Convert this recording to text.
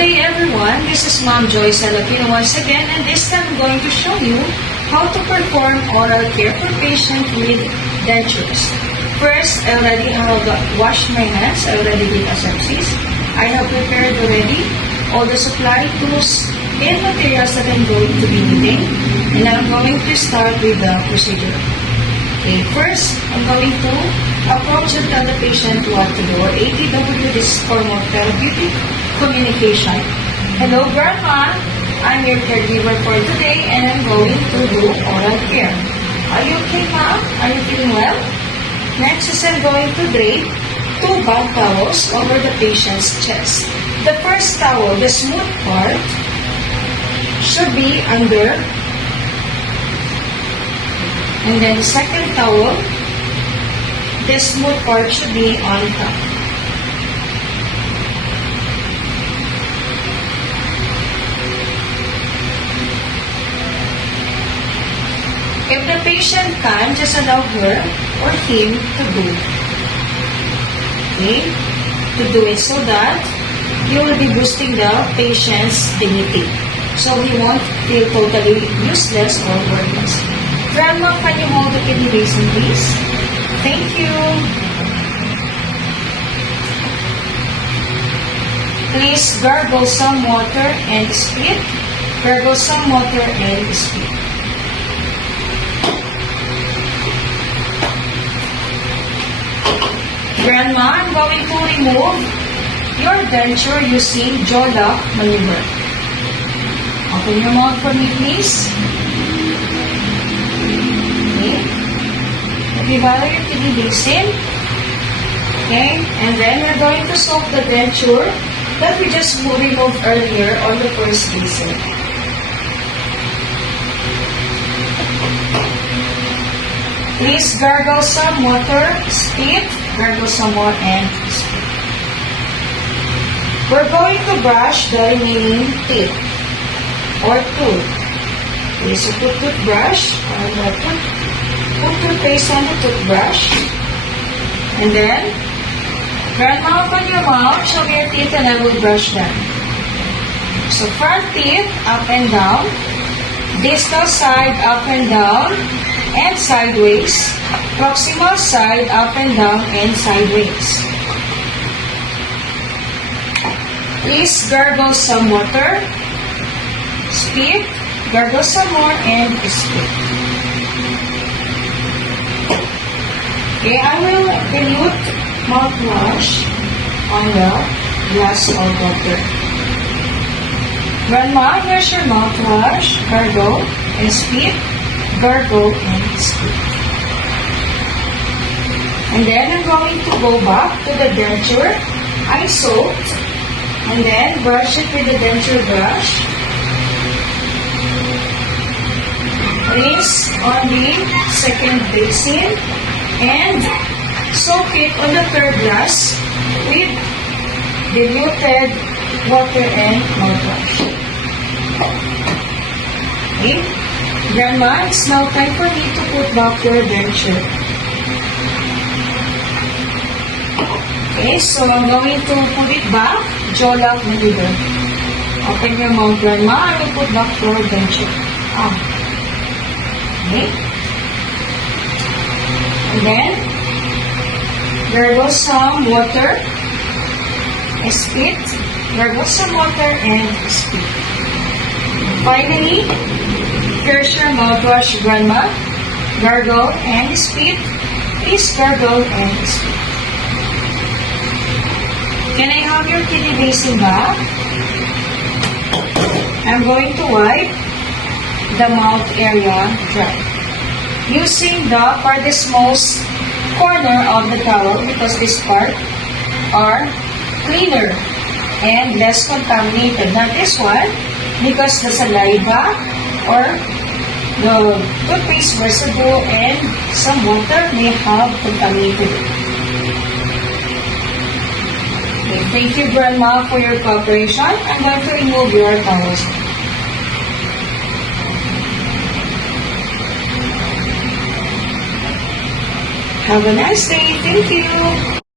day everyone, this is Ma'am Joy Salapino once again, and this time I'm going to show you how to perform oral care for patients with dentures. First, I already have washed my hands, I already did asepsis. I have prepared already all the supply tools and materials that I'm going to be needing, and I'm going to start with the procedure. Okay, first, I'm going to approach and tell the patient what to do, or ATW, this is form of therapeutic communication. Hello, Grandma. I'm your caregiver for today, and I'm going to do oral care. Are you okay, Ma? Are you feeling well? Next is I'm going to drape 2 bath towels over the patient's chest. The first towel, the smooth part, should be under. And then the second towel, the smooth part should be on top. If the patient can, just allow her or him to do it. Okay? To do it so that you will be boosting the patient's dignity. So he won't feel totally useless or worthless. Grandma, can you hold the kidney basin, please? Thank you. Please gargle some water and spit. Gargle some water and spit. Grandma, I'm going to remove your denture using jaw lock maneuver. Open your mouth for me, please. Evaluate your kidney basin. Okay, and then we're going to soak the denture that we just removed earlier on the first basin. Please gargle some water, spit, gargle some more, and spit. We're going to brush the remaining teeth or tooth. Okay, so put toothbrush on the tooth. Put toothpaste on the toothbrush. And then, Grandma, open your mouth, show me your teeth, and I will brush them. So, front teeth, up and down. Distal side, up and down, and sideways. Proximal side, up and down, and sideways. Please gargle some water. Spit, gargle some more, and spit. Okay, I will dilute mouthwash on the glass of water. Grandma, here's your mouthwash. Gargle and spit. Gargle and spit. And then I'm going to go back to the denture I soaked. And then brush it with the denture brush. Rinse on the second basin. And soak it on the third glass with diluted water and mouthwash. Okay? Grandma, it's now time for me to put back your denture. Okay, so I'm going to put it back. Jaw lock maneuver. Open your mouth, Grandma. I will put back your denture. Okay? And then, gargle some water, spit, gargle some water, and spit. Finally, here's your mouthwash, Grandma. Gargle and spit. Please gargle and spit. Can I have your kidney basin back? I'm going to wipe the mouth area dry. Using the farthest most corner of the towel because this part are cleaner and less contaminated. Not this one because the saliva or the toothpaste residue and some water may have contaminated it. Okay, thank you, Grandma, for your cooperation. I'm going to remove your towels. Have a nice day. Thank you.